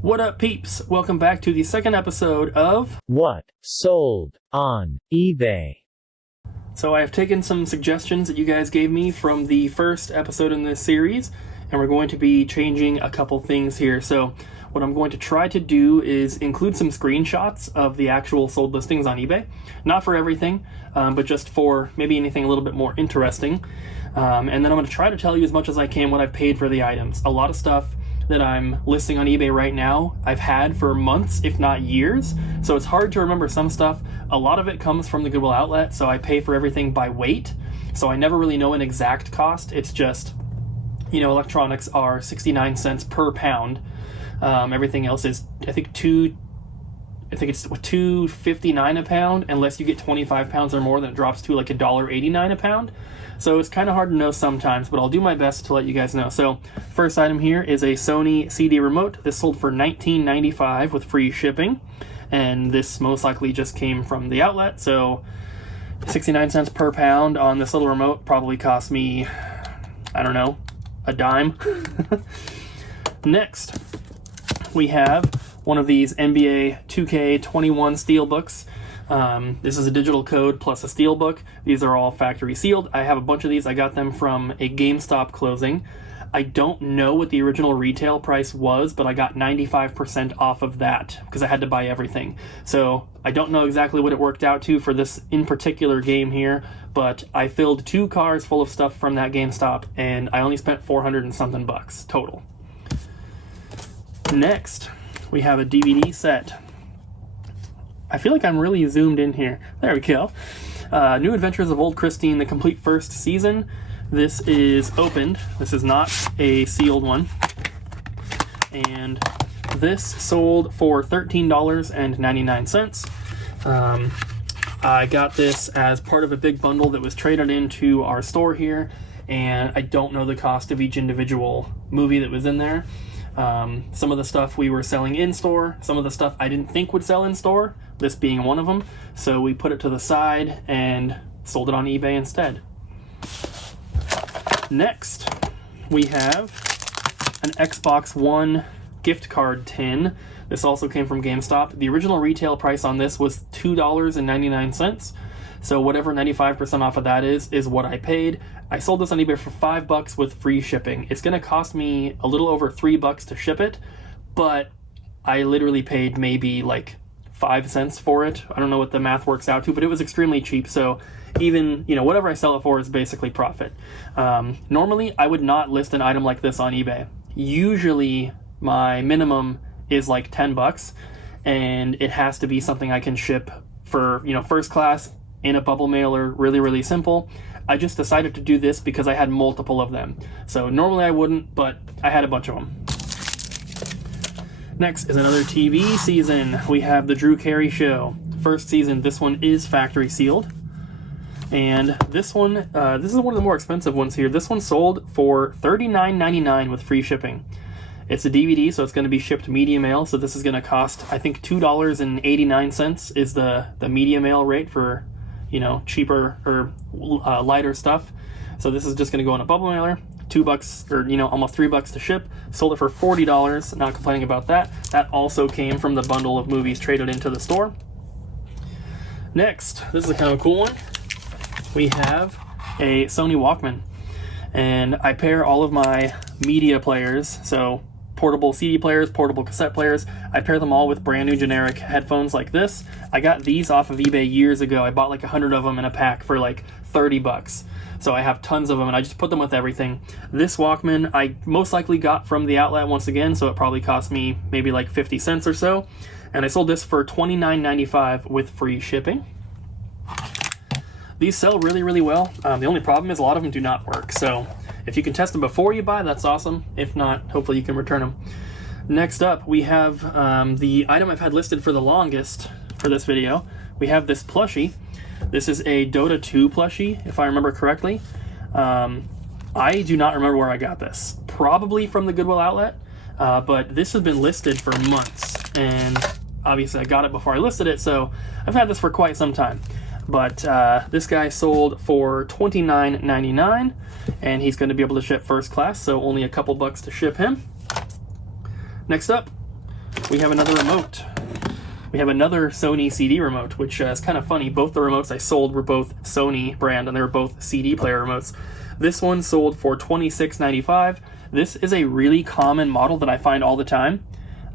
What up, peeps? Welcome back to the second episode of What Sold on eBay. So I have taken some suggestions that you guys gave me from the first episode in this series, and we're going to be changing a couple things here. So what I'm going to try to do is include some screenshots of the actual sold listings on eBay. Not for everything, but just for maybe anything a little bit more interesting. And then I'm going to try to tell you as much as I can what I've paid for the items. A lot of stuff that I'm listing on eBay right now, I've had for months, if not years, so it's hard to remember some stuff. A lot of it comes from the Goodwill outlet, so I pay for everything by weight, so I never really know an exact cost. It's just, you know, electronics are 69 cents per pound. Everything else is, I think it's $2.59 a pound, unless you get 25 pounds or more, then it drops to like $1.89 a pound. So it's kind of hard to know sometimes, but I'll do my best to let you guys know. So first item here is a Sony CD remote. This sold for $19.95 with free shipping, and this most likely just came from the outlet. So 69 cents per pound on this little remote probably cost me, I don't know, a dime. Next, we have one of these NBA 2K21 steelbooks. This is a digital code plus a steelbook. These are all factory sealed. I have a bunch of these. I got them from a GameStop closing. I don't know what the original retail price was, but I got 95% off of that because I had to buy everything. So I don't know exactly what it worked out to for this in particular game here, but I filled 2 cars full of stuff from that GameStop, and I only spent 400 and something bucks total. Next, we have a DVD set. I feel like I'm really zoomed in here. There we go. New Adventures of Old Christine, the complete first season. This is opened. This is not a sealed one. And this sold for $13.99. I got this as part of a big bundle that was traded into our store here, and I don't know the cost of each individual movie that was in there. Some of the stuff we were selling in-store, some of the stuff I didn't think would sell in-store, this being one of them, so we put it to the side and sold it on eBay instead. Next, we have an Xbox One gift card tin. This also came from GameStop. The original retail price on this was $2.99, so whatever 95% off of that is what I paid. I sold this on eBay for $5 with free shipping. It's gonna cost me a little over $3 to ship it, but I literally paid maybe like 5 cents for it. I don't know what the math works out to, but it was extremely cheap. So even, you know, whatever I sell it for is basically profit. Normally, I would not list an item like this on eBay. Usually, my minimum is like $10, and it has to be something I can ship for, you know, first class in a bubble mailer, really, really simple. I just decided to do this because I had multiple of them. So normally I wouldn't, but I had a bunch of them. Next is another TV season. We have The Drew Carey Show. First season, this one is factory sealed. And this one, this is one of the more expensive ones here. This one sold for $39.99 with free shipping. It's a DVD, so it's going to be shipped media mail. So this is going to cost, I think, $2.89 is the media mail rate for, you know, cheaper or lighter stuff. So this is just going to go in a bubble mailer. $2 or, you know, almost $3 to ship. Sold it for $40. Not complaining about that. That also came from the bundle of movies traded into the store. Next, this is a kind of a cool one. We have a Sony Walkman, and I pair all of my media players, so portable CD players, portable cassette players, I pair them all with brand new generic headphones like this. I got these off of eBay years ago. I bought like 100 of them in a pack for like $30. So I have tons of them, and I just put them with everything. This Walkman I most likely got from the outlet once again, so it probably cost me maybe like 50 cents or so. And I sold this for $29.95 with free shipping. These sell really, really well. The only problem is a lot of them do not work. So if you can test them before you buy, that's awesome. If not, hopefully you can return them. Next up, we have the item I've had listed for the longest for this video. We have this plushie. This is a Dota 2 plushie, if I remember correctly. I do not remember where I got this. Probably from the Goodwill outlet, but this has been listed for months, and obviously I got it before I listed it, so I've had this for quite some time. But this guy sold for $29.99, and he's going to be able to ship first class, so only a couple bucks to ship him. Next up, we have another remote. We have another Sony CD remote, which is kind of funny. Both the remotes I sold were both Sony brand, and they were both CD player remotes. This one sold for $26.95. This is a really common model that I find all the time.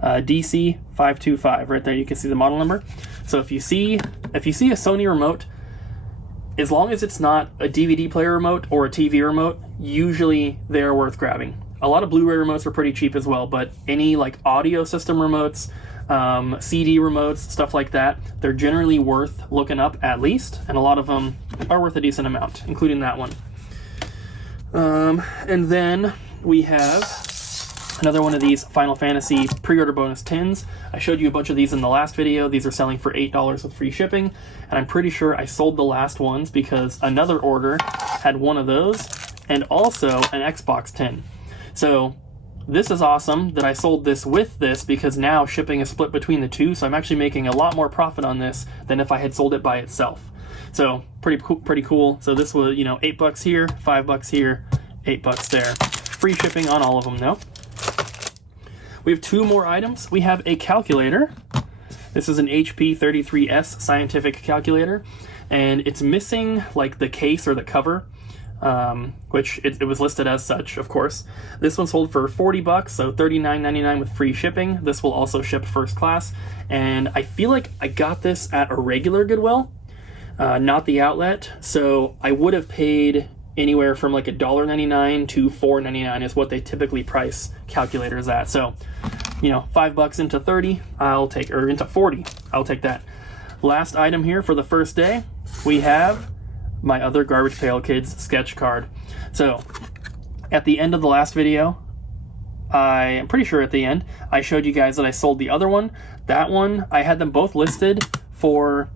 DC525, right there. You can see the model number. So if you see a Sony remote, as long as it's not a DVD player remote or a TV remote, usually they're worth grabbing. A lot of Blu-ray remotes are pretty cheap as well, but any like audio system remotes, CD remotes, stuff like that, they're generally worth looking up at least, and a lot of them are worth a decent amount, including that one. And then we have another one of these Final Fantasy pre-order bonus tins. I showed you a bunch of these in the last video. These are selling for $8 with free shipping, and I'm pretty sure I sold the last ones because another order had one of those and also an Xbox tin. So this is awesome that I sold this with this, because now shipping is split between the two, so I'm actually making a lot more profit on this than if I had sold it by itself. So pretty cool. So this was, $8 here, $5 here, $8 there. Free shipping on all of them though. We have two more items. We have a calculator. This is an HP 33S scientific calculator, and it's missing like the case or the cover, which it was listed as such, of course. This one sold for $40, so $39.99 with free shipping. This will also ship first class, and I feel like I got this at a regular Goodwill, not the outlet, so I would have paid anywhere from like $1.99 to $4.99 is what they typically price calculators at. So, $5 into 30, or into 40, I'll take that. Last item here for the first day, we have my other Garbage Pail Kids sketch card. So, at the end of the last video, I'm pretty sure at the end, I showed you guys that I sold the other one. That one, I had them both listed for,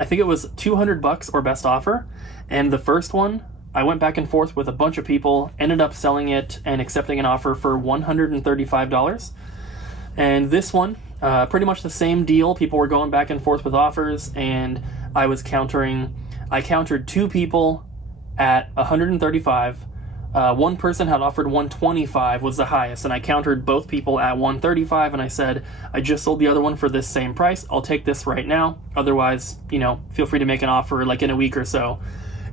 I think it was $200 or best offer. And the first one, I went back and forth with a bunch of people, ended up selling it and accepting an offer for $135. And this one, pretty much the same deal. People were going back and forth with offers, and I countered two people at $135. One person had offered $125 was the highest, and I countered both people at $135, and I said, I just sold the other one for this same price. I'll take this right now. Otherwise, feel free to make an offer like in a week or so.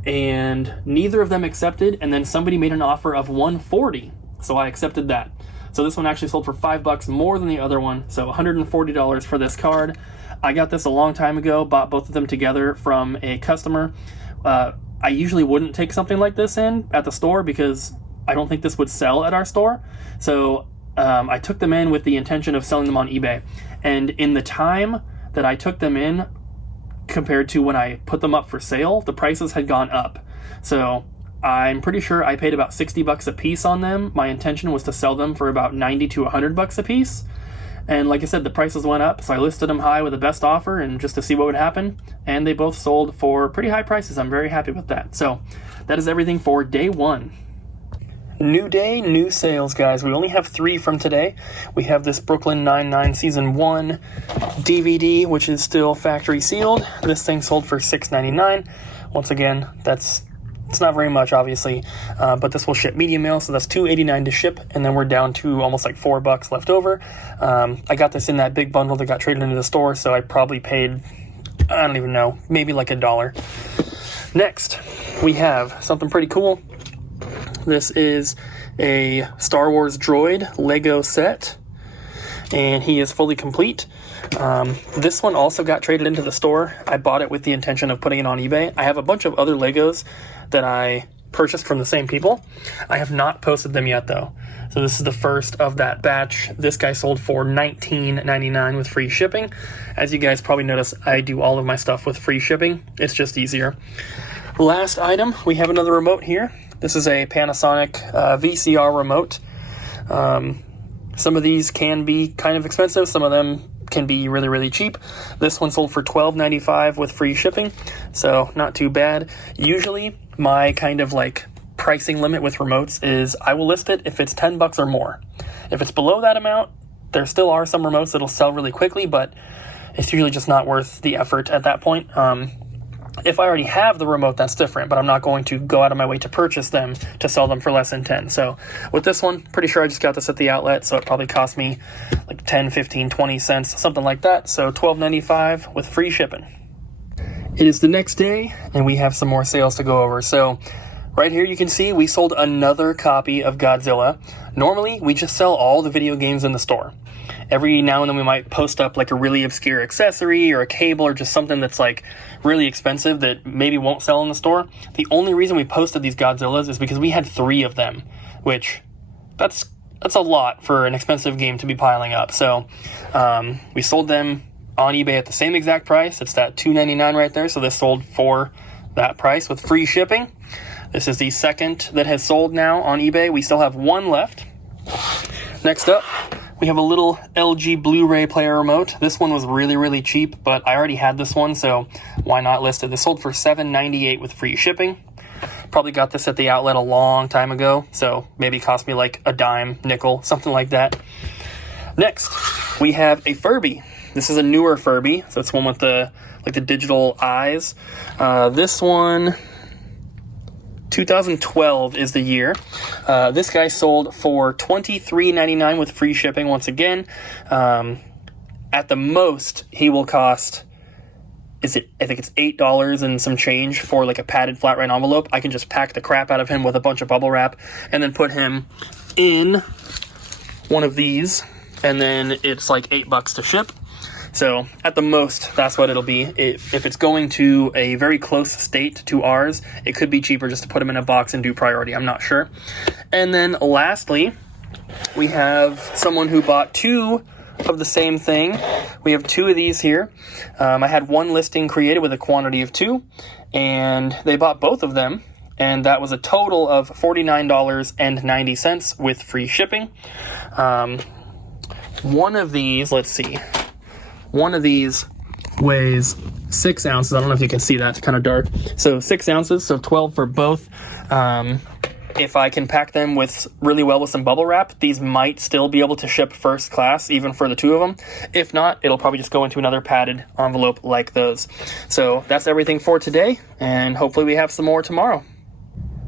And neither of them accepted, and then somebody made an offer of $140, so I accepted that. So this one actually sold for $5 more than the other one, so $140 for this card. I got this a long time ago, bought both of them together from a customer. I usually wouldn't take something like this in at the store because I don't think this would sell at our store. So I took them in with the intention of selling them on eBay. And in the time that I took them in, compared to when I put them up for sale, the prices had gone up. So I'm pretty sure I paid about $60 a piece on them. My intention was to sell them for about $90 to $100 a piece. And like I said, the prices went up, so I listed them high with the best offer and just to see what would happen. And they both sold for pretty high prices. I'm very happy with that. So that is everything for day one. New day, new sales, guys. We only have 3 from today. We have this Brooklyn Nine-Nine Season 1 DVD, which is still factory sealed. This thing sold for $6.99. Once again, it's not very much, obviously, but this will ship medium mail, so that's $2.89 to ship, and then we're down to almost like $4 left over. I got this in that big bundle that got traded into the store, so I probably paid, I don't even know, maybe like $1. Next, we have something pretty cool. This is a Star Wars droid Lego set, and he is fully complete. This one also got traded into the store. I bought it with the intention of putting it on eBay. I have a bunch of other Legos that I purchased from the same people. I have not posted them yet, though. So this is the first of that batch. This guy sold for $19.99 with free shipping. As you guys probably noticed, I do all of my stuff with free shipping. It's just easier. Last item, we have another remote here. This is a Panasonic VCR remote. Some of these can be kind of expensive. Some of them can be really, really cheap. This one sold for $12.95 with free shipping, so not too bad. Usually, my kind of like pricing limit with remotes is I will list it if it's $10 or more. If it's below that amount, there still are some remotes that'll sell really quickly, but it's usually just not worth the effort at that point. If I already have the remote, that's different, but I'm not going to go out of my way to purchase them to sell them for less than 10. So with this one, pretty sure I just got this at the outlet, so it probably cost me like 10, 15, 20 cents, something like that. So $12.95 with free shipping. It is the next day, and we have some more sales to go over. So right here you can see we sold another copy of Godzilla. Normally, we just sell all the video games in the store. Every now and then we might post up like a really obscure accessory or a cable or just something that's like really expensive that maybe won't sell in the store. The only reason we posted these Godzillas is because we had 3 of them, which that's a lot for an expensive game to be piling up. So we sold them on eBay at the same exact price. It's that $2.99 right there. So this sold for that price with free shipping. This is the second that has sold now on eBay. We still have 1 left. Next up, we have a little LG Blu-ray player remote. This one was really, really cheap, but I already had this one, so why not list it? This sold for $7.98 with free shipping. Probably got this at the outlet a long time ago, so maybe cost me like a dime, nickel, something like that. Next, we have a Furby. This is a newer Furby, so it's one with the digital eyes. This one, 2012 is the year. This guy sold for $23.99 with free shipping once again. At the most, he will cost, I think it's $8 and some change for like a padded flat right envelope. I can just pack the crap out of him with a bunch of bubble wrap and then put him in one of these, and then it's like $8 to ship. So at the most, that's what it'll be. If it's going to a very close state to ours, it could be cheaper just to put them in a box and do priority. I'm not sure. And then lastly, we have someone who bought 2 of the same thing. We have 2 of these here. I had 1 listing created with a quantity of 2, and they bought both of them, and that was a total of $49.90 with free shipping. One of these, let's see. One of these weighs 6 ounces. I don't know if you can see that. It's kind of dark. So 6 ounces, so 12 for both. If I can pack them really well with some bubble wrap, these might still be able to ship first class, even for the 2 of them. If not, it'll probably just go into another padded envelope like those. So that's everything for today, and hopefully we have some more tomorrow.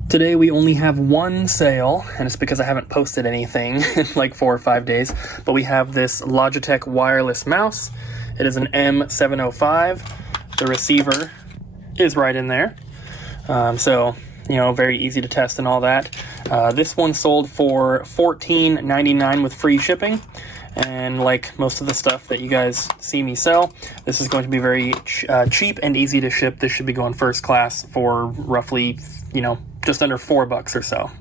Today we only have 1 sale, and it's because I haven't posted anything in like 4 or 5 days, but we have this Logitech wireless mouse. It is an M705. The receiver is right in there. So, very easy to test and all that. This one sold for $14.99 with free shipping. And like most of the stuff that you guys see me sell, this is going to be very cheap and easy to ship. This should be going first class for roughly, just under $4 or so.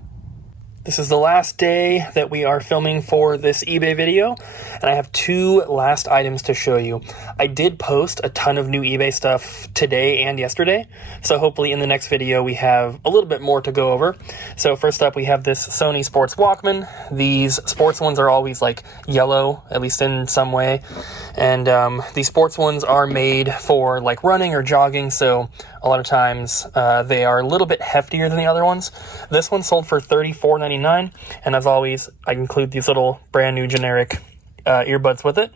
This is the last day that we are filming for this eBay video, and I have 2 last items to show you. I did post a ton of new eBay stuff today and yesterday, so hopefully in the next video we have a little bit more to go over. So first up, we have this Sony Sports Walkman. These sports ones are always like yellow, at least in some way, and these sports ones are made for like running or jogging, so a lot of times they are a little bit heftier than the other ones. This one sold for $34.99, and as always, I include these little brand new generic earbuds with it.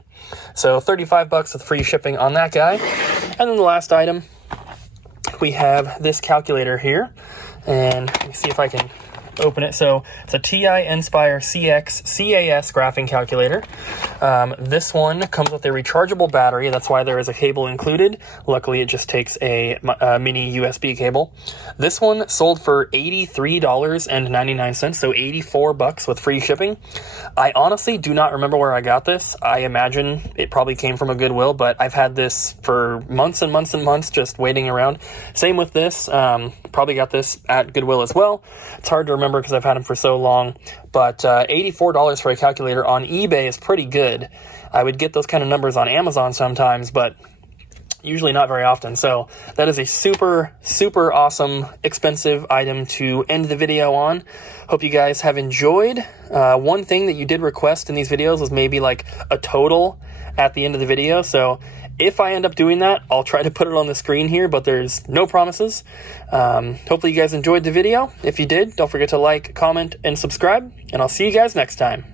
So $35 with free shipping on that guy. And then the last item, we have this calculator here, and let me see if I can open it. So it's a TI Inspire CX CAS graphing calculator. This one comes with a rechargeable battery. That's why there is a cable included. Luckily, it just takes a mini USB cable. This one sold for $83.99, so $84 with free shipping. I honestly do not remember where I got this. I imagine it probably came from a Goodwill, but I've had this for months and months and months just waiting around. Same with this. Probably got this at Goodwill as well. It's hard to remember because I've had them for so long, but $84 for a calculator on eBay is pretty good. I would get those kind of numbers on Amazon sometimes, but usually not very often. So that is a super, super awesome, expensive item to end the video on. Hope you guys have enjoyed. One thing that you did request in these videos was maybe like a total at the end of the video. So if I end up doing that, I'll try to put it on the screen here, but there's no promises. Hopefully you guys enjoyed the video. If you did, don't forget to like, comment, and subscribe, and I'll see you guys next time.